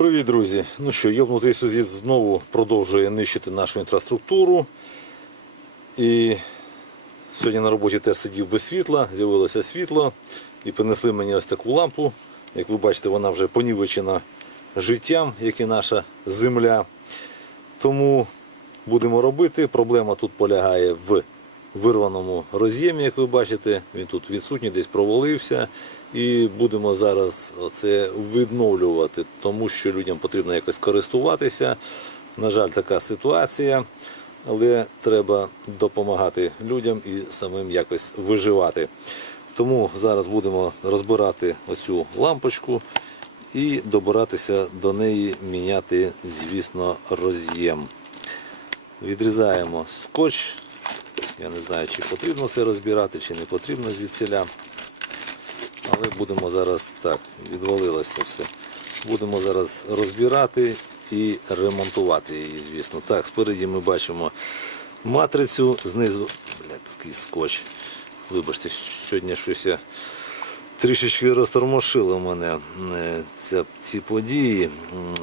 Привіт, друзі! Ну що, йобнутий сусід знову продовжує нищити нашу інфраструктуру. І сьогодні на роботі теж сидів без світла, з'явилося світло і принесли мені ось таку лампу. Як ви бачите, вона вже понівечена життям, як і наша земля. Тому будемо робити. Проблема тут полягає в вирваному роз'ємі, як ви бачите. Він тут відсутній, десь провалився. І будемо зараз це відновлювати, тому що людям потрібно якось користуватися. На жаль, така ситуація, але треба допомагати людям і самим якось виживати. Тому зараз будемо розбирати оцю лампочку і добиратися до неї, міняти, звісно, роз'єм. Відрізаємо скотч. Я не знаю, чи потрібно це розбирати, чи не потрібно звідсіля. Але будемо зараз так, відвалилося все. Будемо зараз розбирати і ремонтувати її, звісно. Так, спереді ми бачимо матрицю, знизу. Блядь, такий скотч. Вибачте, сьогодні щось я трішечки розтормошило мене е, ця, ці події.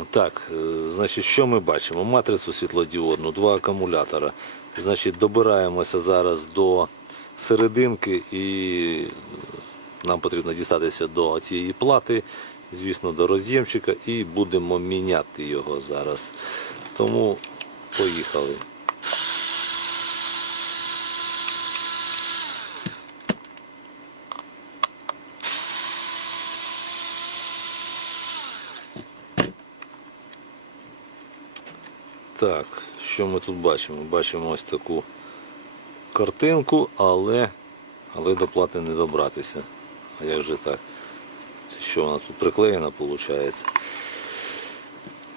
Так, е, значить, що ми бачимо? Матрицю світлодіодну, два акумулятора. Значить, добираємося зараз до серединки і нам потрібно дістатися до цієї плати, звісно, до роз'ємчика і будемо міняти його зараз. Тому поїхали. Так, що ми тут бачимо? Бачимо ось таку картинку, але, але до плати не добратися. А як же так? Це що вона тут приклеєна, виходить?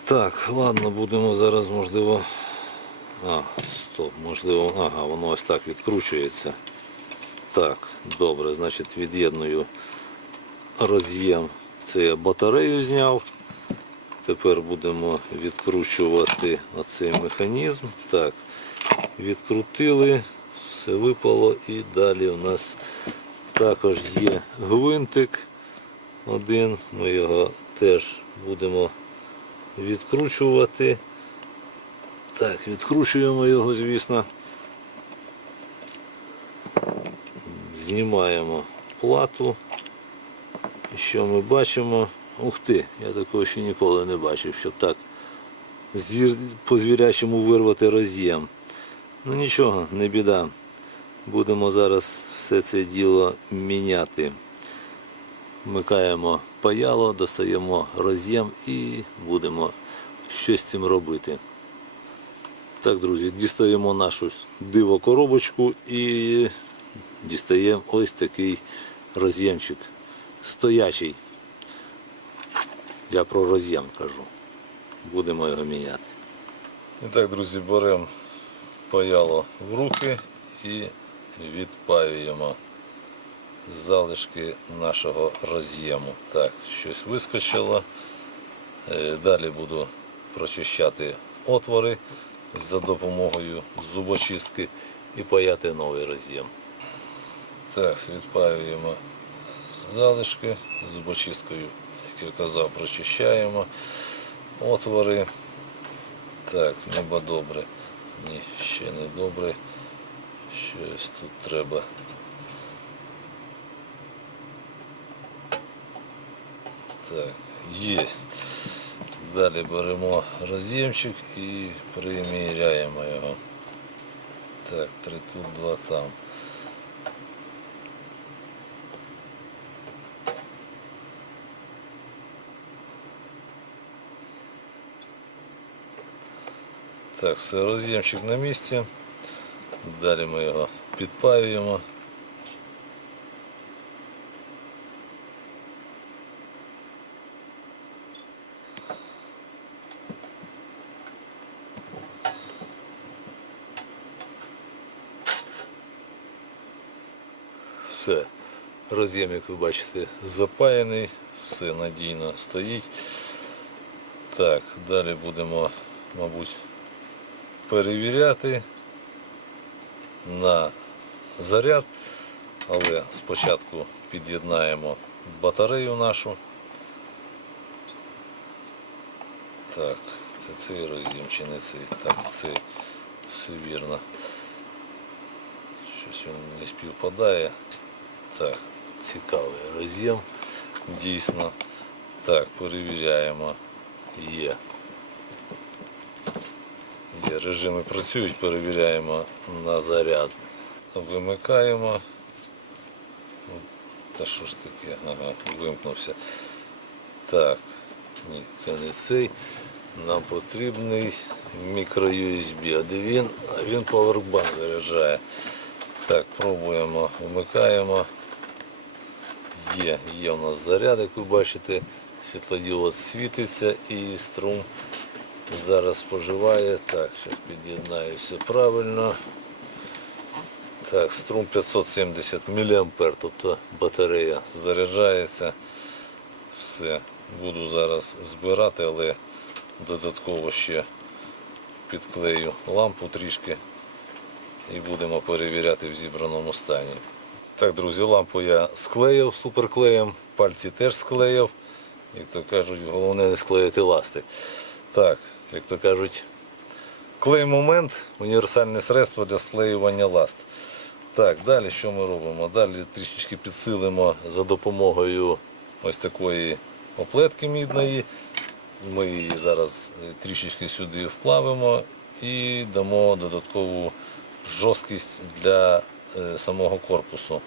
Так, ладно, будемо зараз, можливо. А, стоп, можливо, ага, воно ось так відкручується. Так, добре, значить від'єдную роз'єм. Це я батарею зняв. Тепер будемо відкручувати оцей механізм. Так, відкрутили, все випало і далі у нас також є гвинтик один. Ми його теж будемо відкручувати. Так, відкручуємо його, звісно. Знімаємо плату. І що ми бачимо? Ух ти, я такого ще ніколи не бачив, щоб так по звірячому вирвати роз'єм. Ну нічого, не біда. Будемо зараз все це діло міняти. Вмикаємо паяло, достаємо роз'єм і будемо щось з цим робити. Так, друзі, дістаємо нашу диво коробочку і дістаємо ось такий роз'ємчик. Стоячий. Я про роз'єм кажу. Будемо його міняти. І так, друзі, беремо паяло в руки і відпаюємо залишки нашого роз'єму. Так, щось вискочило. Е, Далі буду прочищати отвори за допомогою зубочистки і паяти новий роз'єм. Так, відпаюємо залишки зубочисткою, як я казав, прочищаємо отвори. Так, небо добре. Ні, ще не добре. Щось тут треба. Так, є. Далі беремо роз'ємчик і приміряємо його. Так, три тут, два там. Так, все, роз'ємчик на місці. Далі ми його підпаюємо. Все, роз'єм, як ви бачите, запаяний, все надійно стоїть. Так, далі будемо, мабуть, перевіряти на заряд, але спочатку під'єднаємо батарею нашу. Так, це цей роз'єм чи не цей? Так, цей. Все вірно. Щось він не співпадає. Так, цікавий роз'єм. Дійсно. Так, перевіряємо. Є. Режими працюють, перевіряємо на заряд. Вимикаємо. Та що ж таке? Ага, вимкнувся. Так, ні, це не цей. Нам потрібний мікро USB. А де він? А він повербанк заряджає. Так, пробуємо, вмикаємо. Є, є у нас заряд, як ви бачите, світлодіод світиться і струм зараз споживає. Так, зараз під'єднаю правильно. Так, струм 570 мА, тобто батарея заряджається. Все, буду зараз збирати, але додатково ще підклею лампу трішки і будемо перевіряти в зібраному стані. Так, друзі, лампу я склеїв суперклеєм, пальці теж склеїв. Як то кажуть, головне не склеїти ласти. Так, як то кажуть, клей момент універсальне средство для склеювання ласт. Так, далі що ми робимо? Далі трішечки підсилимо за допомогою ось такої оплетки мідної. Ми її зараз е, трішечки сюди вплавимо і дамо додаткову жорсткість для е, самого корпусу.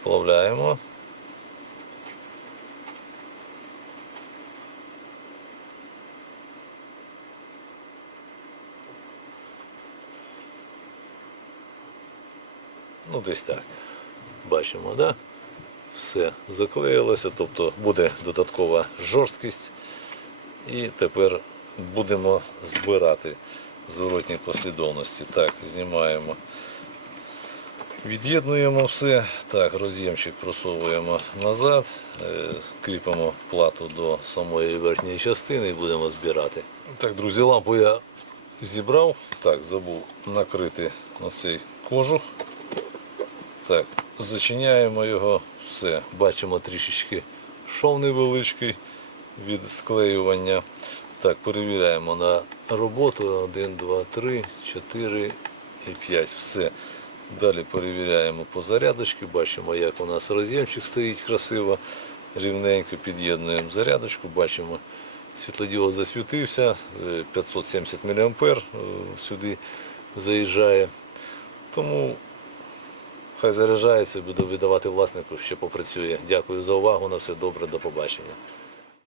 Вплавляємо. Ну, десь так. Бачимо, да? Все заклеїлося, тобто буде додаткова жорсткість. І тепер будемо збирати в зворотній послідовності. Так, знімаємо. Від'єднуємо все. Так, роз'ємчик просовуємо назад, е, кріпимо плату до самої верхньої частини і будемо збирати. Так, друзі, лампу я зібрав. Так, забув накрити оцей кожух. Так, зачиняємо його, все. Бачимо трішечки шов невеличкий від склеювання. Так, перевіряємо на роботу. 1, 2, 3, 4 і 5. Все. Далі перевіряємо по зарядочці. Бачимо, як у нас роз'ємчик стоїть красиво, рівненько під'єднуємо зарядочку. Бачимо, світлодіод засвітився, е, 570 мА е, сюди заїжджає. Тому Хай заряджається, буду віддавати власнику, що попрацює. Дякую за увагу. На все добре, до побачення.